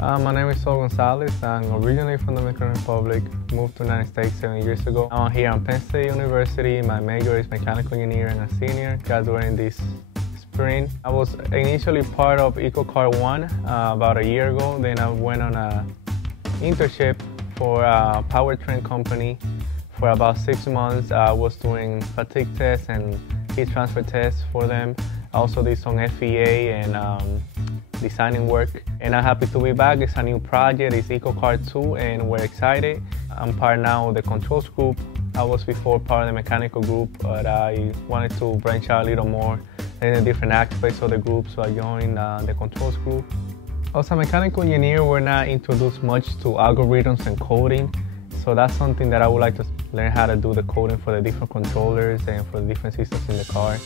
My name is Saul Gonzalez. I'm originally from the Dominican Republic, moved to the United States 7 years ago. I'm here at Penn State University. My major is mechanical engineering and a senior, graduating this spring. I was initially part of EcoCar One about a year ago. Then I went on an internship for a powertrain company for about 6 months. I was doing fatigue tests and heat transfer tests for them. I also did some FEA and designing work. And I'm happy to be back. It's a new project. It's EcoCar 2 and we're excited. I'm part now of the controls group. I was before part of the mechanical group, but I wanted to branch out a little more in the different aspects of the group, so I joined the controls group. As a mechanical engineer, we're not introduced much to algorithms and coding, so that's something that I would like to learn how to do the coding for the different controllers and for the different systems in the car.